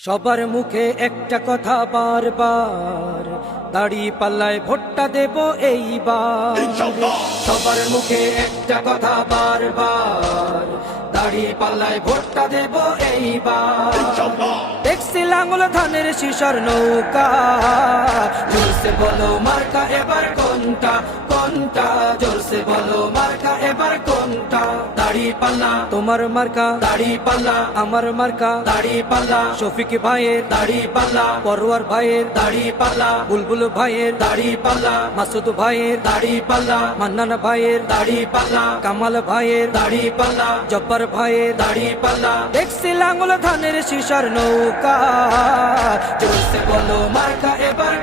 সবার মুখে একটা কথা বারবার, দাড়ি পাল্লায় ভোটটা দেব এইবার। সবার মুখে একটা কথা বারবার, দাড়ি পাল্লায় ভোটটা দেব এইবার। দেখছি লাঙ্গল ধানের শিশর নৌকা, জোরসে বলো মার্কা এবার কোনটা কোনটা, জোরসে বলো মার্কা এবার কোনটা। দাড়ি পাল্লা তোমার মার্কা, দাড়ি পাল্লা আমার মার্কা, দাড়ি পাল্লা শফিক ভাইয়ের দাড়ি পাল্লা, পরোয়ার ভাইয়ের দাড়ি পাল্লা, বুলবুল ভাইয়ের দাড়ি পাল্লা, মাসুদ ভাইয়ের দাড়ি পাল্লা, মান্নান ভাইয়ের দাড়ি পাল্লা, কামাল ভাইয়ের দাড়ি পাল্লা, জব্বার ভাইয়ের দাড়ি পাল্লা। দেখছি লাঙ্গল ধানের শিশর নৌকা, জোরসে বলো মার্কা এবার